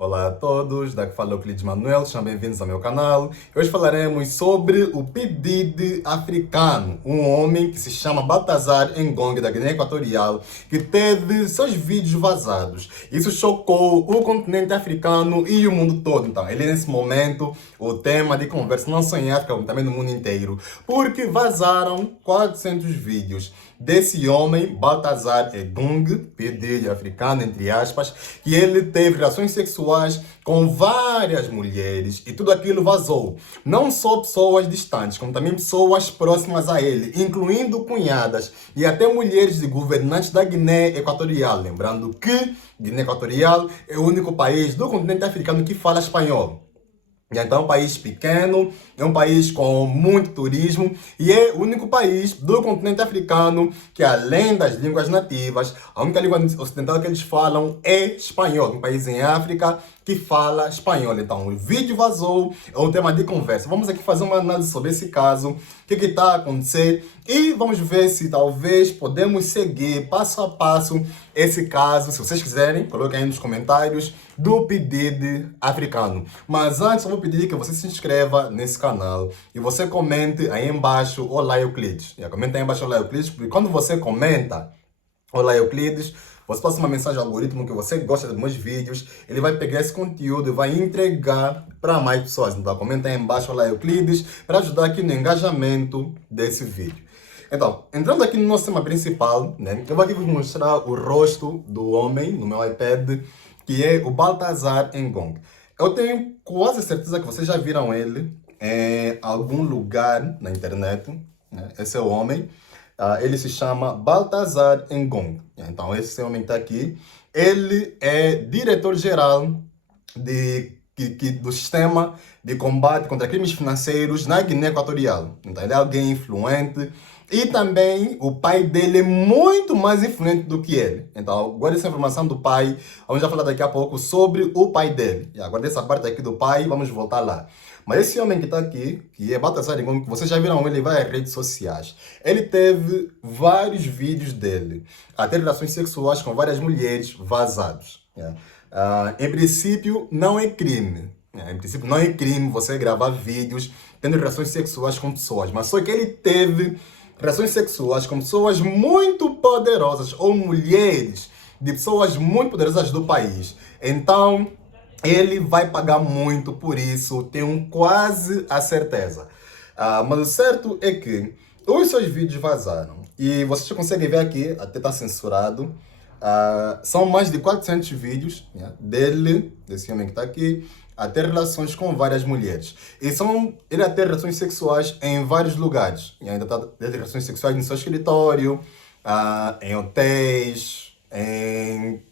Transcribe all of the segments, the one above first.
Olá a todos, daqui fala o Euclides Manuel, sejam bem-vindos ao meu canal. Hoje falaremos sobre o pedide africano, um homem que se chama Baltazar Ngongue, da Guiné Equatorial, que teve seus vídeos vazados. Isso chocou o continente africano e o mundo todo. Então, ele é nesse momento o tema de conversa não só em África, como também no mundo inteiro, porque vazaram 400 vídeos desse homem, Baltazar Ngongue, pedide africano, entre aspas, que ele teve relações sexuais com várias mulheres e tudo aquilo vazou. Não só pessoas distantes, como também pessoas próximas a ele, incluindo cunhadas e até mulheres de governantes da Guiné Equatorial. Lembrando que Guiné Equatorial é o único país do continente africano que fala espanhol. Então é um país pequeno, é um país com muito turismo e é o único país do continente africano que, além das línguas nativas, a única língua ocidental que eles falam é espanhol. Um país em África que fala espanhol. Então o vídeo vazou, é um tema de conversa. Vamos aqui fazer uma análise sobre esse caso, o que está a acontecer e vamos ver se talvez podemos seguir passo a passo esse caso. Se vocês quiserem, coloquem aí nos comentários do pedide africano. Mas antes eu vou pedir que você se inscreva nesse canal e você comente aí embaixo Olá Euclides. Comenta aí embaixo Olá Euclides, porque quando você comenta Olá Euclides, você passa uma mensagem ao algoritmo que você gosta dos meus vídeos, ele vai pegar esse conteúdo e vai entregar para mais pessoas. Então comenta aí embaixo Olá Euclides para ajudar aqui no engajamento desse vídeo. Então, entrando aqui no nosso tema principal, né, eu vou aqui vos mostrar o rosto do homem no meu iPad, que é o Baltazar Ngongue. Eu tenho quase certeza que vocês já viram ele em algum lugar na internet, né? Esse é o homem. Ele se chama Baltazar Ngongue. Então, esse homem está aqui. Ele é diretor-geral do sistema de combate contra crimes financeiros na Guiné Equatorial. Então, ele é alguém influente. E também o pai dele é muito mais influente do que ele. Então, guarde essa informação do pai. Vamos já falar daqui a pouco sobre o pai dele. E agora dessa parte aqui do pai, vamos voltar lá. Mas esse homem que está aqui, que é Baltazar Ngongue, que vocês já viram ele, vai às redes sociais. Ele teve vários vídeos dele a ter relações sexuais com várias mulheres vazados. Em princípio, não é crime. Em princípio, não é crime você gravar vídeos tendo relações sexuais com pessoas. Mas só que ele teve relações sexuais com pessoas muito poderosas ou mulheres de pessoas muito poderosas do país. Então, ele vai pagar muito por isso, tenho quase a certeza. Mas o certo é que os seus vídeos vazaram e vocês conseguem ver aqui, até está censurado. São mais de 400 vídeos, né, desse homem que está aqui, a ter relações com várias mulheres. Ele a ter relações sexuais em vários lugares. E ainda está a ter relações sexuais no seu escritório, em hotéis,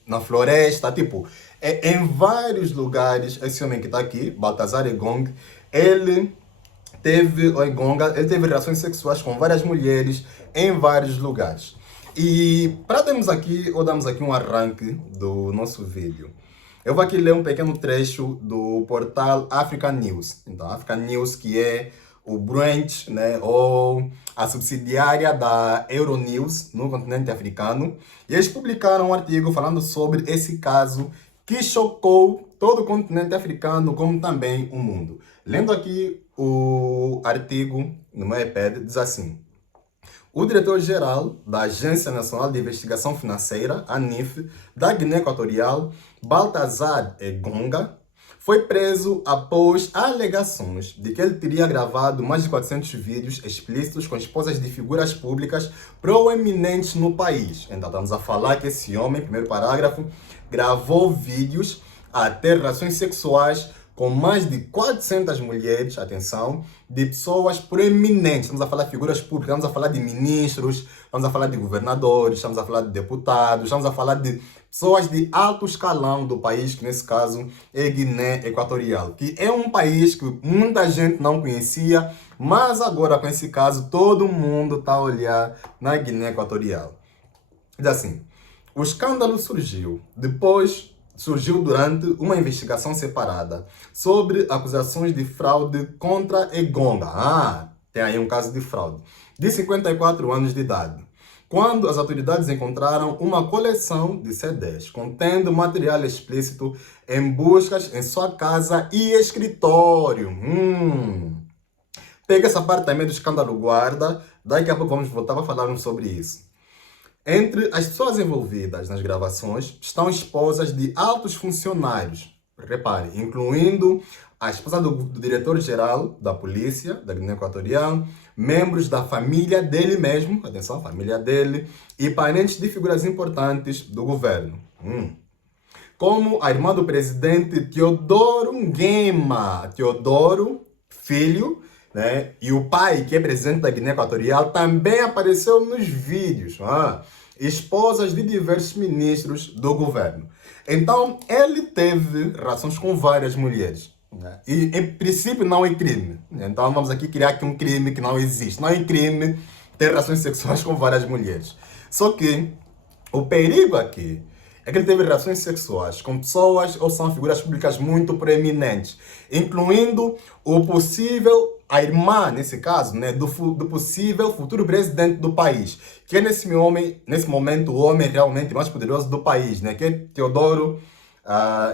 na floresta, tipo, em vários lugares. Esse homem que está aqui, Baltazar Ngongue, ele teve relações sexuais com várias mulheres em vários lugares. E para darmos aqui um arranque do nosso vídeo, eu vou aqui ler um pequeno trecho do portal African News. Então, African News, que é o branch, né, ou a subsidiária da Euronews no continente africano. E eles publicaram um artigo falando sobre esse caso que chocou todo o continente africano, como também o mundo. Lendo aqui o artigo no meu iPad, diz assim: o diretor-geral da Agência Nacional de Investigação Financeira, ANIF, da Guiné Equatorial, Baltazar Ngongue, foi preso após alegações de que ele teria gravado mais de 400 vídeos explícitos com esposas de figuras públicas proeminentes no país. Então estamos a falar que esse homem, primeiro parágrafo, gravou vídeos a ter relações sexuais com mais de 400 mulheres, atenção, de pessoas proeminentes. Estamos a falar de figuras públicas, estamos a falar de ministros, estamos a falar de governadores, estamos a falar de deputados, estamos a falar de pessoas de alto escalão do país, que nesse caso é Guiné Equatorial, que é um país que muita gente não conhecia, mas agora com esse caso todo mundo está a olhar na Guiné Equatorial. Diz assim: o escândalo surgiu durante uma investigação separada sobre acusações de fraude contra Ngongue. Tem aí um caso de fraude. De 54 anos de idade, quando as autoridades encontraram uma coleção de CDs contendo material explícito em buscas em sua casa e escritório. Pega essa parte também do escândalo guarda, daqui a pouco vamos voltar para falarmos sobre isso. Entre as pessoas envolvidas nas gravações estão esposas de altos funcionários, repare, incluindo a esposa do diretor-geral da polícia da Guiné Equatorial, membros da família dele mesmo, atenção, família dele, e parentes de figuras importantes do governo. Como a irmã do presidente Teodoro Nguema, Teodoro, filho, né? E o pai, que é presidente da Guiné Equatorial, também apareceu nos vídeos. Esposas de diversos ministros do governo. Então, ele teve relações com várias mulheres. Né? E, em princípio, não é crime. Então, vamos aqui criar aqui um crime que não existe. Não é crime ter relações sexuais com várias mulheres. Só que o perigo aqui é que ele teve relações sexuais com pessoas ou são figuras públicas muito proeminentes, incluindo a irmã, nesse caso, né, do possível futuro presidente do país, que é nesse momento o homem realmente mais poderoso do país, né, que é Teodoro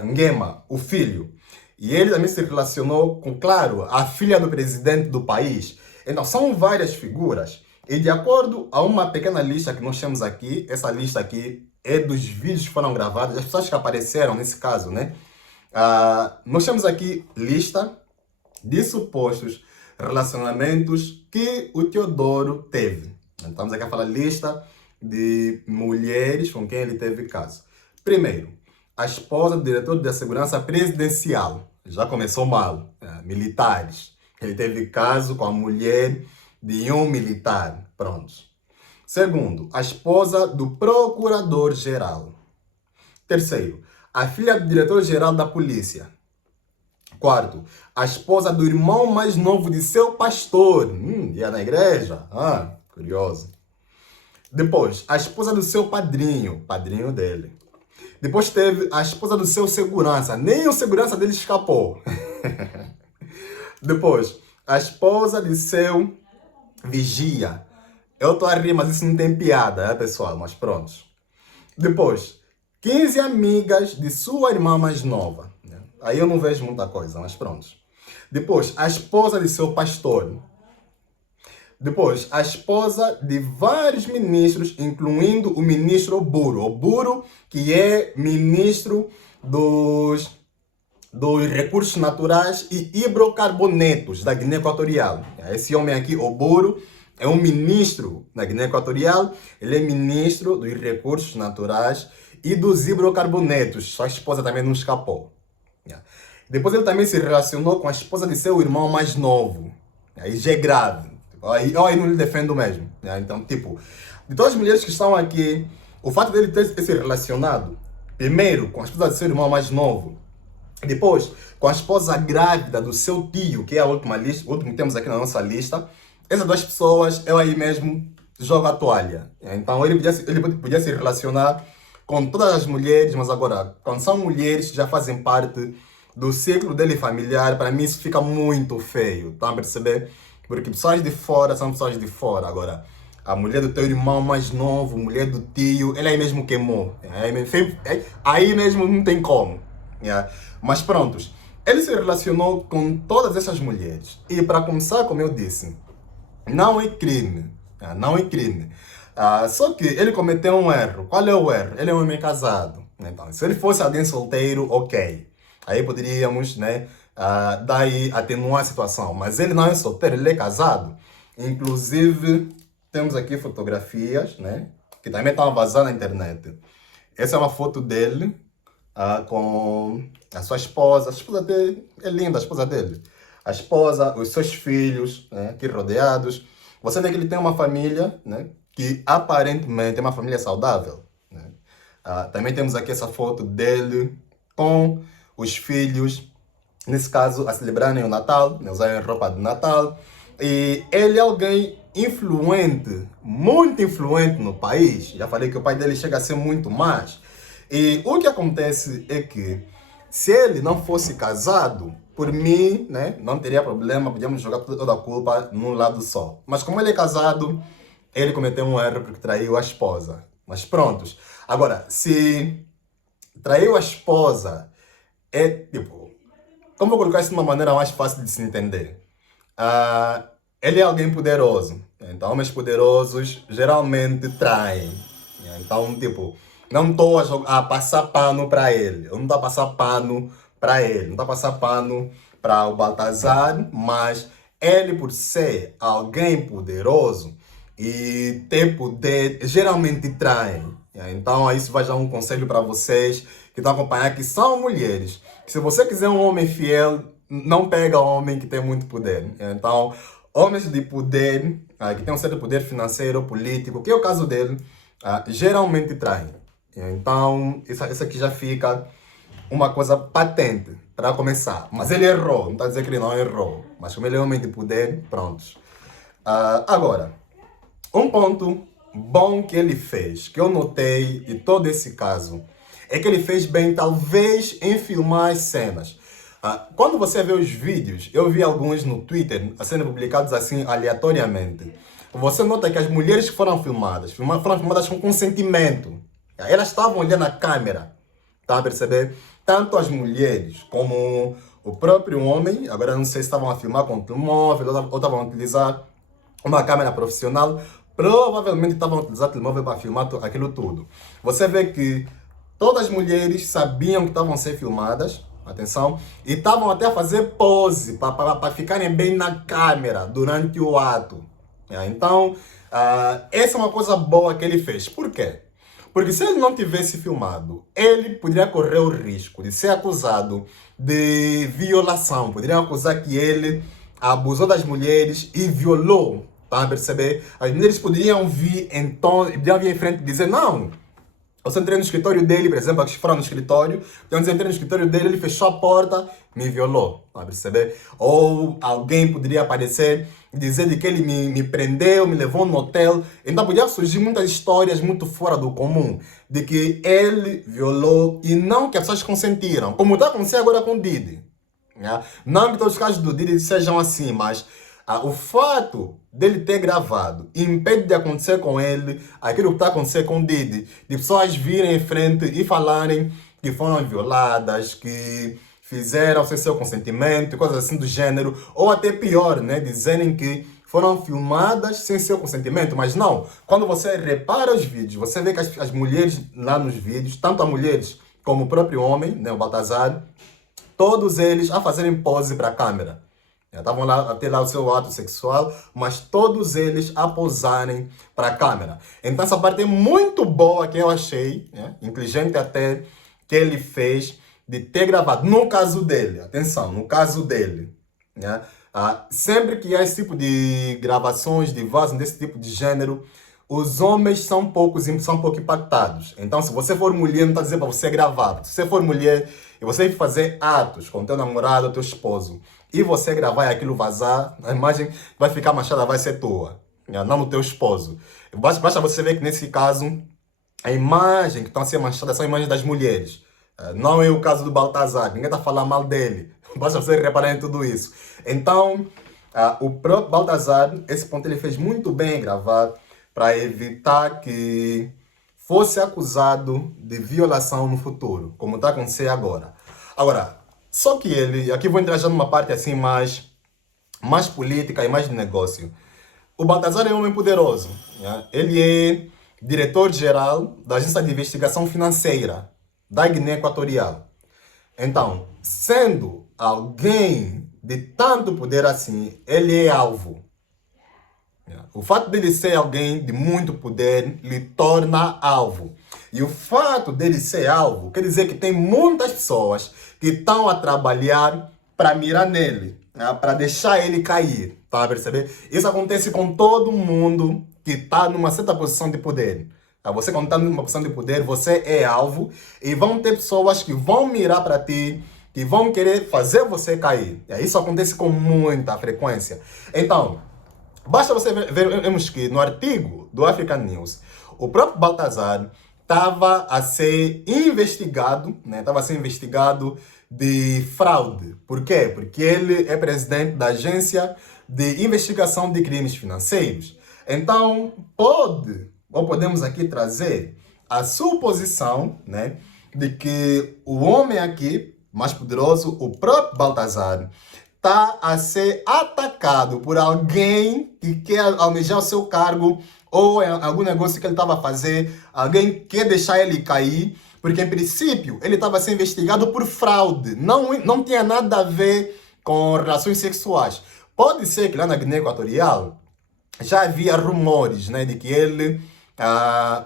Nguema, o filho. E ele também se relacionou com, claro, a filha do presidente do país. Então, são várias figuras. E de acordo a uma pequena lista que nós temos aqui, essa lista aqui é dos vídeos que foram gravados, as pessoas que apareceram nesse caso, né? Nós temos aqui lista de supostos relacionamentos que o Teodoro teve. Estamos aqui a falar lista de mulheres com quem ele teve caso. Primeiro, a esposa do diretor da segurança presidencial. Já começou mal. Militares. Ele teve caso com a mulher de um militar. Pronto. Segundo, a esposa do procurador-geral. Terceiro, a filha do diretor-geral da polícia. Quarto, a esposa do irmão mais novo de seu pastor. Ia na igreja? Curioso. Depois, a esposa do seu padrinho dele. Depois teve a esposa do seu segurança. Nem o segurança dele escapou. Depois, a esposa de seu vigia. Eu tô a rir, mas isso não tem piada, pessoal? Mas pronto. Depois, 15 amigas de sua irmã mais nova. Aí eu não vejo muita coisa, mas pronto. Depois, a esposa de seu pastor. Depois, a esposa de vários ministros, incluindo o ministro Oburo. Oburo, que é ministro dos recursos naturais e hidrocarbonetos da Guiné Equatorial. Esse homem aqui, Oburo, é um ministro da Guiné Equatorial. Ele é ministro dos recursos naturais e dos hidrocarbonetos. Sua esposa também não escapou. Depois ele também se relacionou com a esposa de seu irmão mais novo. Aí já é grave. Aí não lhe defendo mesmo. Então, tipo, de todas as mulheres que estão aqui, o fato dele ter se relacionado, primeiro, com a esposa de seu irmão mais novo, depois, com a esposa grávida do seu tio, que é a última lista, o último que temos aqui na nossa lista, essas duas pessoas, eu aí mesmo jogo a toalha. Então, ele podia se relacionar com todas as mulheres, mas agora, quando são mulheres que já fazem parte do ciclo dele familiar, para mim isso fica muito feio, tá a perceber? Porque pessoas de fora são pessoas de fora. Agora, a mulher do teu irmão mais novo, mulher do tio, ele aí mesmo queimou. Aí mesmo não tem como. Mas prontos, ele se relacionou com todas essas mulheres. E para começar, como eu disse, não é crime. Não é crime. Só que ele cometeu um erro. Qual é o erro? Ele é um homem casado. Então, se ele fosse alguém solteiro, ok. Aí poderíamos, né, daí atenuar a situação. Mas ele não é solteiro, ele é casado. Inclusive, temos aqui fotografias, né, que também estão vazando na internet. Essa é uma foto dele com a sua esposa. A esposa dele é linda, a esposa dele. A esposa, os seus filhos, né, aqui rodeados. Você vê que ele tem uma família, né, que aparentemente é uma família saudável. Né? Também temos aqui essa foto dele com os filhos, nesse caso, a celebrarem o Natal, né, usarem roupa de Natal. E ele é alguém influente, muito influente no país. Já falei que o pai dele chega a ser muito mais. E o que acontece é que, se ele não fosse casado, por mim, né, não teria problema, podíamos jogar toda a culpa num lado só. Mas como ele é casado, ele cometeu um erro porque traiu a esposa. Mas prontos. Agora, se traiu a esposa, é tipo, como vou colocar isso de uma maneira mais fácil de se entender? Ele é alguém poderoso. Então, homens poderosos geralmente traem. Então, tipo, não estou a passar pano para ele. Eu não estou a passar pano para ele. Não estou a passar pano para o Baltazar, mas ele, por ser alguém poderoso e ter poder, geralmente trai. Então, isso vai dar um conselho para vocês que estão acompanhando, que são mulheres. Que se você quiser um homem fiel, não pega homem que tem muito poder. Então, homens de poder, que têm um certo poder financeiro, político, que é o caso dele, geralmente traem. Então, isso aqui já fica uma coisa patente para começar. Mas ele errou, não está a dizer que ele não errou. Mas como ele é homem de poder, prontos. Agora, um ponto bom que ele fez, que eu notei de todo esse caso, é que ele fez bem, talvez, em filmar as cenas. Quando você vê os vídeos, eu vi alguns no Twitter sendo publicados assim aleatoriamente. Você nota que as mulheres que foram filmadas foram filmadas com consentimento. Elas estavam olhando a câmera, tá a perceber? Tanto as mulheres como o próprio homem, agora não sei se estavam a filmar com telemóvel ou estavam a utilizar uma câmera profissional, provavelmente estavam a utilizar telemóvel para filmar aquilo tudo. Você vê que todas as mulheres sabiam que estavam a ser filmadas, atenção, e estavam até a fazer pose para ficarem bem na câmera durante o ato. Então, essa é uma coisa boa que ele fez. Por quê? Porque se ele não tivesse filmado, ele poderia correr o risco de ser acusado de violação. Poderiam acusar que ele abusou das mulheres e violou. Tá a perceber? As mulheres poderiam vir em frente e dizer, não, eu entrei no escritório dele, por exemplo, que foram no escritório, então eu entrei no escritório dele, ele fechou a porta, me violou, tá a perceber? Ou alguém poderia aparecer e dizer de que ele me prendeu, me levou no hotel. Então podia surgir muitas histórias muito fora do comum, de que ele violou e não que as pessoas consentiram, como está acontecendo agora com o Didi. Não que todos os casos do Didi sejam assim, mas o fato dele ter gravado impede de acontecer com ele aquilo que está acontecendo com o Didi, de pessoas virem em frente e falarem que foram violadas, que fizeram sem seu consentimento, coisas assim do gênero, ou até pior, né, dizerem que foram filmadas sem seu consentimento, mas não. Quando você repara os vídeos, você vê que as mulheres lá nos vídeos, tanto as mulheres como o próprio homem, né, o Baltazar, todos eles a fazerem pose para a câmera. Estavam lá a ter lá o seu ato sexual, mas todos eles a posarem para a câmera. Então essa parte é muito boa que eu achei, inteligente até, que ele fez de ter gravado. No caso dele, atenção, no caso dele, sempre que há esse tipo de gravações, de vazam desse tipo de gênero, os homens são um pouco impactados. Então, se você for mulher, não está dizendo para você gravar. Se você for mulher e você fazer atos com teu namorado ou teu esposo, e você gravar e aquilo vazar, a imagem vai ficar manchada, vai ser tua, não no teu esposo. Basta você ver que nesse caso, a imagem que estão a ser manchadas são imagens das mulheres. Não é o caso do Baltazar, ninguém está a falar mal dele. Basta você reparar em tudo isso. Então, o próprio Baltazar, esse ponto ele fez muito bem em gravar para evitar que fosse acusado de violação no futuro, como está acontecendo agora. Agora, só que ele, aqui vou entrar já numa parte assim mais política e mais de negócio. O Baltazar é um homem poderoso. Ele é diretor-geral da Agência de Investigação Financeira da Guiné Equatorial. Então, sendo alguém de tanto poder assim, ele é alvo. O fato dele ser alguém de muito poder lhe torna alvo. E o fato dele ser alvo quer dizer que tem muitas pessoas que estão a trabalhar para mirar nele, para deixar ele cair. Tá a perceber? Isso acontece com todo mundo que está numa certa posição de poder. Você, quando está numa posição de poder, você é alvo e vão ter pessoas que vão mirar para ti, que vão querer fazer você cair. Isso acontece com muita frequência. Então, basta você vermos que no artigo do African News, o próprio Baltazar estava a ser investigado, estava a ser investigado de fraude. Por quê? Porque ele é presidente da Agência de Investigação de Crimes Financeiros. Então, podemos aqui trazer a suposição, né, de que o homem aqui, mais poderoso, o próprio Baltazar, está a ser atacado por alguém que quer almejar o seu cargo ou algum negócio que ele estava a fazer, alguém quer deixar ele cair, porque em princípio ele estava a ser investigado por fraude, não tinha nada a ver com relações sexuais. Pode ser que lá na Guiné Equatorial já havia rumores, né, de que ele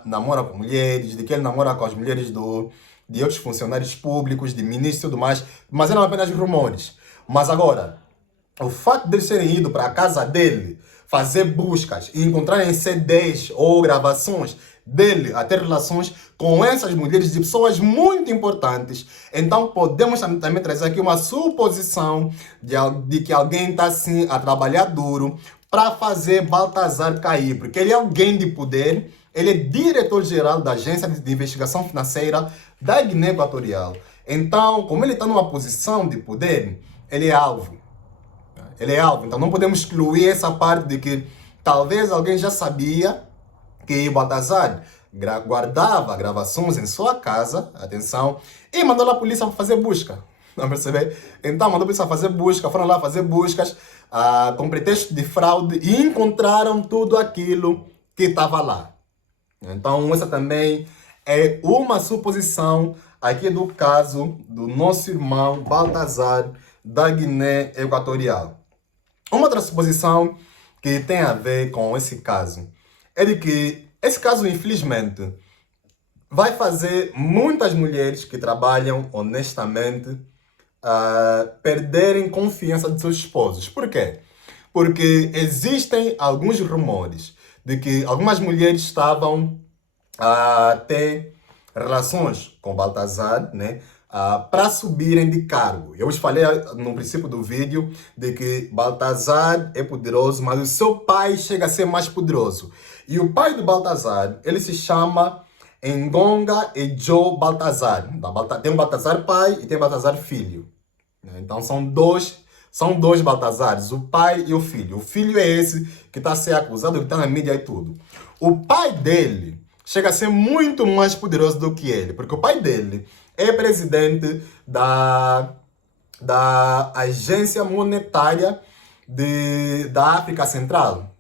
namora com mulheres, de que ele namora com as mulheres de outros funcionários públicos, de ministros e tudo mais, mas eram apenas rumores. Mas agora, o fato de eles terem ido para a casa dele, fazer buscas e encontrarem CDs ou gravações dele a ter relações com essas mulheres de pessoas muito importantes, então podemos também trazer aqui uma suposição de que alguém está assim a trabalhar duro para fazer Baltazar cair, porque ele é alguém de poder, ele é diretor-geral da Agência de Investigação Financeira da Guiné Equatorial. Então, como ele está numa posição de poder, ele é alvo. Ele é alvo. Então, não podemos excluir essa parte de que talvez alguém já sabia que Baltazar guardava gravações em sua casa, atenção, e mandou lá a polícia fazer busca. Não perceber? Então, mandou a polícia fazer busca, foram lá fazer buscas com pretexto de fraude e encontraram tudo aquilo que estava lá. Então, essa também é uma suposição aqui do caso do nosso irmão Baltazar da Guiné Equatorial. Uma outra suposição que tem a ver com esse caso é de que esse caso, infelizmente, vai fazer muitas mulheres que trabalham honestamente perderem confiança de seus esposos. Por quê? Porque existem alguns rumores de que algumas mulheres estavam a ter relações com Baltazar, né, para subirem de cargo. Eu vos falei no princípio do vídeo de que Baltazar é poderoso, mas o seu pai chega a ser mais poderoso. E o pai do Baltazar, ele se chama Ngonga Ejo Baltazar. Tem o Baltazar pai e tem o Baltazar filho. Então são dois Baltazares, o pai e o filho. O filho é esse que está a ser acusado, que está na mídia e tudo. O pai dele chega a ser muito mais poderoso do que ele, porque o pai dele é presidente da Agência Monetária da África Central.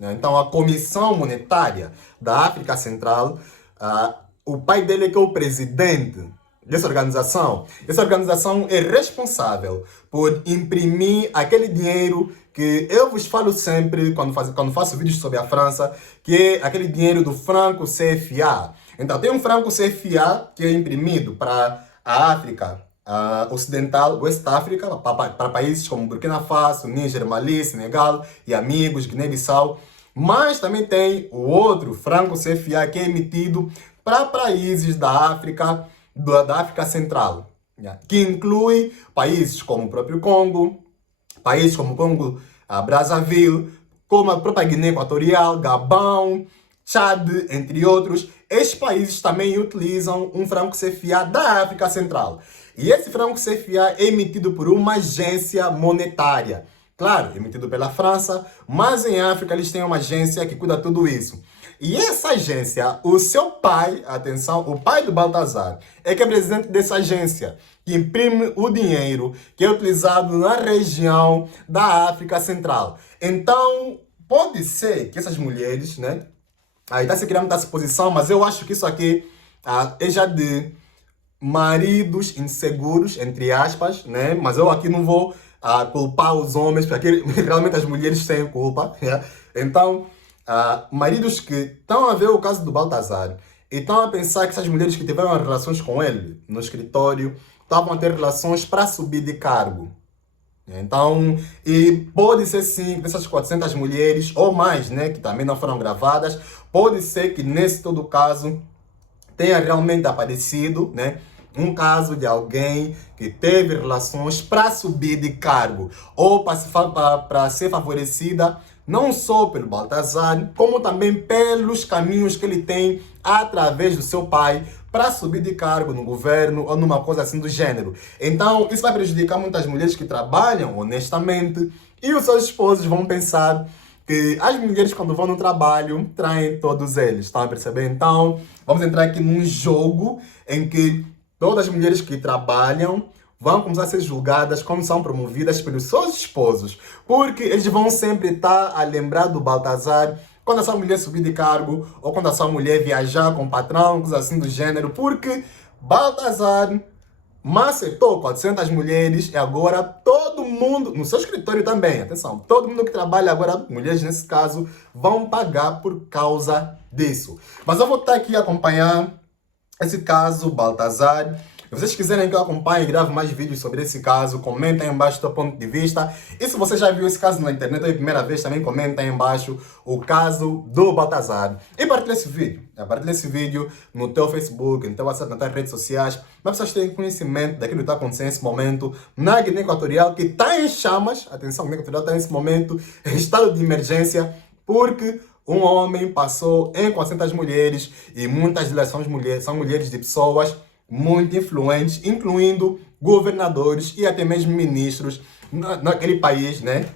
Então, a Comissão Monetária da África Central, o pai dele é que é o presidente dessa organização. Essa organização é responsável por imprimir aquele dinheiro que eu vos falo sempre quando faço vídeos sobre a França, que é aquele dinheiro do franco CFA. Então, tem um franco CFA que é imprimido para a África Ocidental, West África, para países como Burkina Faso, Níger, Mali, Senegal e amigos, Guiné-Bissau. Mas também tem o outro franco CFA que é emitido para países da África Central, que inclui países como o próprio Congo, países como o Congo, Brazzaville, como a própria Guiné Equatorial, Gabão, Chad, entre outros. Estes países também utilizam um franco CFA da África Central. E esse franco CFA é emitido por uma agência monetária. Claro, emitido pela França, mas em África eles têm uma agência que cuida de tudo isso. E essa agência, o seu pai, atenção, o pai do Baltazar, é que é presidente dessa agência, que imprime o dinheiro que é utilizado na região da África Central. Então, pode ser que essas mulheres, né, aí está se criando muita suposição, mas eu acho que isso aqui é já de maridos inseguros, entre aspas, né, mas eu aqui não vou culpar os homens, porque realmente as mulheres têm culpa. Né? Então, maridos que estão a ver o caso do Baltazar e estão a pensar que essas mulheres que tiveram relações com ele no escritório estavam a ter relações para subir de cargo. Então, e pode ser sim que dessas 400 mulheres ou mais, né, que também não foram gravadas, pode ser que nesse todo caso tenha realmente aparecido, né, um caso de alguém que teve relações para subir de cargo ou para ser favorecida não só pelo Baltazar, como também pelos caminhos que ele tem através do seu pai para subir de cargo no governo ou numa coisa assim do gênero. Então, isso vai prejudicar muitas mulheres que trabalham honestamente e os seus esposos vão pensar que as mulheres quando vão no trabalho traem todos eles, estão a perceber? Então, vamos entrar aqui num jogo em que todas as mulheres que trabalham vão começar a ser julgadas como são promovidas pelos seus esposos, porque eles vão sempre estar a lembrar do Baltazar quando a sua mulher subir de cargo ou quando a sua mulher viajar com o patrão, coisas assim do gênero, porque Baltazar macetou 400 mulheres e agora todo mundo, no seu escritório também, atenção, todo mundo que trabalha agora, mulheres nesse caso, vão pagar por causa disso. Mas eu vou estar aqui a acompanhar esse caso, Baltazar. Se vocês quiserem que eu acompanhe e grave mais vídeos sobre esse caso, comenta aí embaixo o seu ponto de vista. E se você já viu esse caso na internet pela primeira vez, também comenta aí embaixo o caso do Baltazar. E partilha esse vídeo. Partilha esse vídeo no teu Facebook, no teu WhatsApp, nas tuas redes sociais. Mas pessoas tenham conhecimento daquilo que está acontecendo nesse momento na Guiné Equatorial, que está em chamas. Atenção, a Guiné Equatorial está nesse momento em estado de emergência, porque um homem passou em 400 mulheres e muitas delas são mulheres de pessoas muito influentes, incluindo governadores e até mesmo ministros naquele país, né?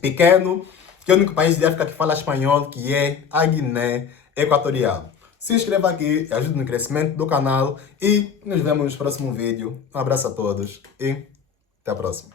Pequeno, que é o único país de África que fala espanhol, que é a Guiné Equatorial. Se inscreva aqui, ajude no crescimento do canal e nos vemos no próximo vídeo. Um abraço a todos e até a próxima.